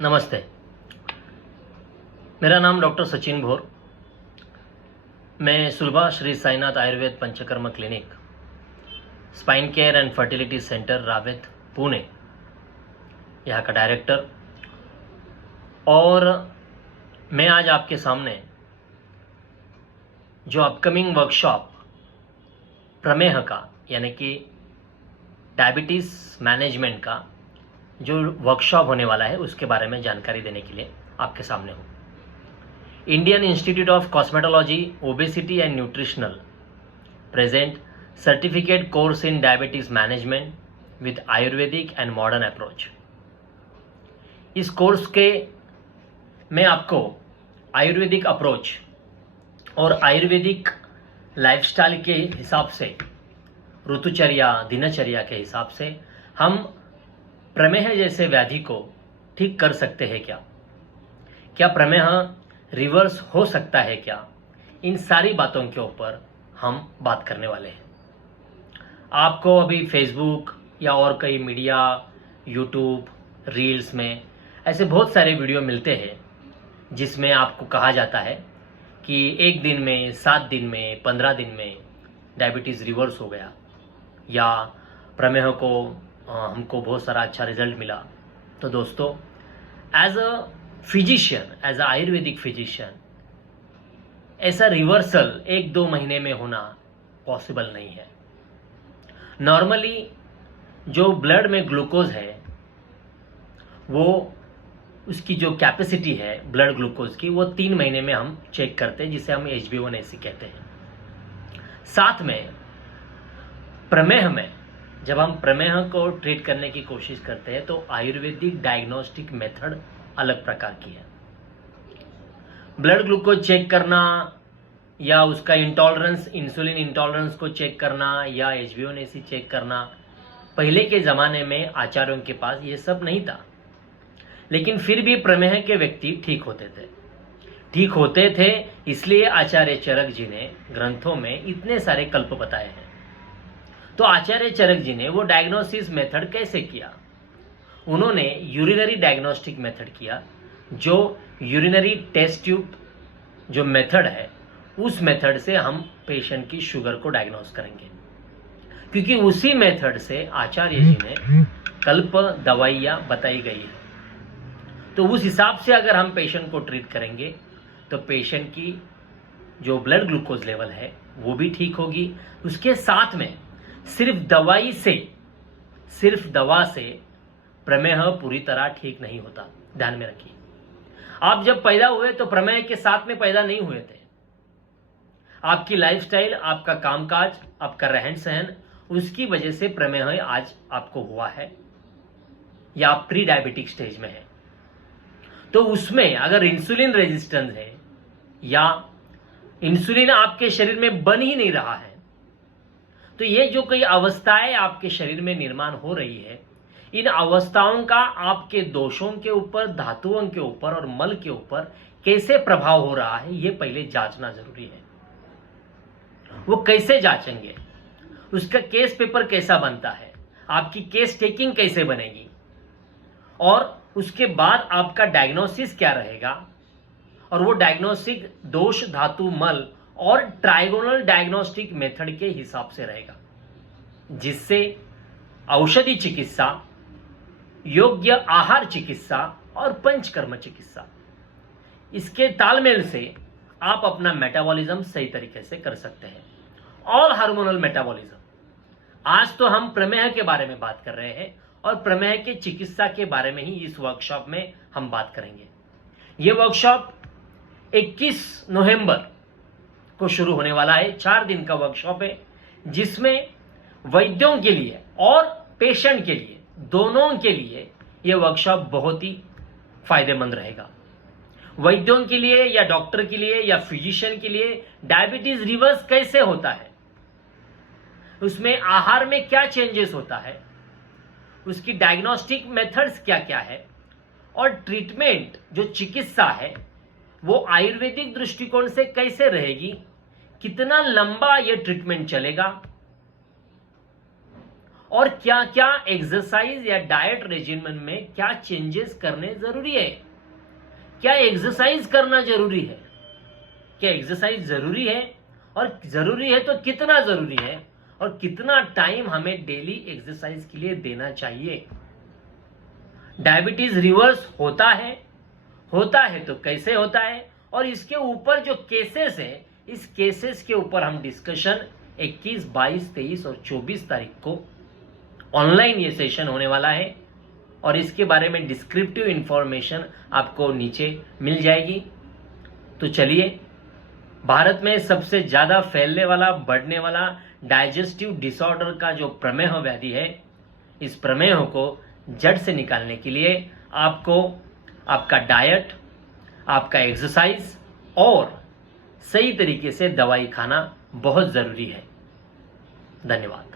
नमस्ते। मेरा नाम डॉक्टर सचिन भोर। मैं Sulabha Shri Sainath Ayurved Panchakarma clinic, spine care and fertility centre Ravet, Pune, यहाँ का डायरेक्टर। और मैं आज आपके सामने जो अपकमिंग वर्कशॉप प्रमेह का यानी कि डायबिटीज़ मैनेजमेंट का जो वर्कशॉप होने वाला है उसके बारे में जानकारी देने के लिए आपके सामने हूँ। Indian institute of cosmetology, obesity and nutritional present certificate course in diabetes management with Ayurvedic and modern approach. इस कोर्स के मैं आपको आयुर्वेदिक अप्रोच और आयुर्वेदिक लाइफस्टाइल के हिसाब से, ऋतुचर्या, दिनचर्या के हिसाब से हम प्रमेह जैसे व्याधि को ठीक कर सकते हैं क्या प्रमेह रिवर्स हो सकता है क्या, इन सारी बातों के ऊपर हम बात करने वाले हैं। आपको अभी फेसबुक या और कई मीडिया, यूट्यूब, रील्स में ऐसे बहुत सारे वीडियो मिलते हैं जिसमें आपको कहा जाता है कि 1 दिन में, 7 दिन में, 15 दिन में डायबिटीज़ रिवर्स हो गया या प्रमेह को हमको बहुत सारा अच्छा रिजल्ट मिला। तो दोस्तों, as a physician, as a ayurvedic physician, ऐसा रिवर्सल 1-2 महीने में होना पॉसिबल नहीं है। नॉर्मली जो ब्लड में ग्लूकोज है वो, उसकी जो कैपेसिटी है ब्लड ग्लूकोज की, वो 3 महीने में हम चेक करते हैं, जिसे हम HbA1c कहते हैं। साथ में प्रमेह में जब हम प्रमेह को ट्रीट करने की कोशिश करते हैं तो आयुर्वेदिक डायग्नोस्टिक मेथड अलग प्रकार की है। ब्लड ग्लूकोज चेक करना या उसका इंटॉलरेंस, इंसुलिन इंटॉलरेंस को चेक करना या HbA1c चेक करना, पहले के ज़माने में आचार्यों के पास ये सब नहीं था, लेकिन फिर भी प्रमेह के व्यक्ति ठीक होते थे। इसलिए आचार्य चरक जी ने ग्रंथों में इतने सारे कल्प बताए हैं। तो आचार्य चरक जी ने वो डायग्नोसिस मेथड कैसे किया? उन्होंने यूरिनरी डायग्नोस्टिक मेथड किया, जो यूरिनरी टेस्ट ट्यूब जो मेथड है, उस मेथड से हम पेशेंट की शुगर को डायग्नोस करेंगे, क्योंकि उसी मेथड से आचार्य जी ने कल्प दवाइयाँ बताई गई है। तो उस हिसाब से अगर हम पेशेंट को ट्रीट करेंगे तो पेशेंट की जो ब्लड ग्लूकोज लेवल है वो भी ठीक होगी। उसके साथ में सिर्फ दवा से प्रमेह पूरी तरह ठीक नहीं होता, ध्यान में रखिए। आप जब पैदा हुए तो प्रमेह के साथ में पैदा नहीं हुए थे। आपकी लाइफस्टाइल, आपका कामकाज, आपका रहन सहन, उसकी वजह से प्रमेह आज आपको हुआ है या आप प्री डायबिटिक स्टेज में है। तो उसमें अगर इंसुलिन रेजिस्टेंस है या इंसुलिन आपके शरीर में बन ही नहीं रहा है, तो ये जो कई अवस्थाएं आपके शरीर में निर्माण हो रही है, इन अवस्थाओं का आपके दोषों के ऊपर, धातुओं के ऊपर और मल के ऊपर कैसे प्रभाव हो रहा है, ये पहले जांचना जरूरी है। वो कैसे जांचेंगे? उसका केस पेपर कैसा बनता है, आपकी केस टेकिंग कैसे बनेगी, और उसके बाद आपका डायग्नोसिस क्या रहेगा, और वो डायग्नोस्टिक दोष, धातु, मल और ट्राइगोनल डायग्नोस्टिक मेथड के हिसाब से रहेगा, जिससे औषधि चिकित्सा, योग्य आहार चिकित्सा और पंचकर्म चिकित्सा, इसके तालमेल से आप अपना मेटाबॉलिज्म सही तरीके से कर सकते हैं। All hormonal metabolism. आज तो हम प्रमेह के बारे में बात कर रहे हैं और प्रमेह के चिकित्सा के बारे में ही इस वर्कशॉप में हम बात करेंगे। यह वर्कशॉप 21 नवंबर को शुरू होने वाला है। 4 दिन का वर्कशॉप है, जिसमें वैद्यों के लिए और पेशेंट के लिए, दोनों के लिए यह वर्कशॉप बहुत ही फायदेमंद रहेगा। वैद्यों के लिए या डॉक्टर के लिए या फिजिशियन के लिए डायबिटीज रिवर्स कैसे होता है, उसमें आहार में क्या चेंजेस होता है, उसकी डायग्नोस्टिक मेथड्स क्या क्या है, और ट्रीटमेंट जो चिकित्सा है वो आयुर्वेदिक दृष्टिकोण से कैसे रहेगी, कितना लंबा ये ट्रीटमेंट चलेगा, और क्या क्या एक्सरसाइज या डाइट रेजिमेंट में क्या चेंजेस करने जरूरी है। क्या एक्सरसाइज करना जरूरी है, क्या एक्सरसाइज जरूरी है, और जरूरी है तो कितना जरूरी है, और कितना टाइम हमें डेली एक्सरसाइज के लिए देना चाहिए। डायबिटीज रिवर्स होता है तो कैसे होता है, और इसके ऊपर जो केसेस है, इस केसेस के ऊपर हम डिस्कशन 21, 22, 23 और 24 तारीख को ऑनलाइन ये सेशन होने वाला है, और इसके बारे में डिस्क्रिप्टिव इंफॉर्मेशन आपको नीचे मिल जाएगी। तो चलिए, भारत में सबसे ज्यादा फैलने वाला, बढ़ने वाला डाइजेस्टिव डिसऑर्डर का जो प्रमेह व्याधि है, इस प्रमेह को जड़ से निकालने के लिए आपको आपका डाइट, आपका एक्सरसाइज और सही तरीके से दवाई खाना बहुत जरूरी है। धन्यवाद।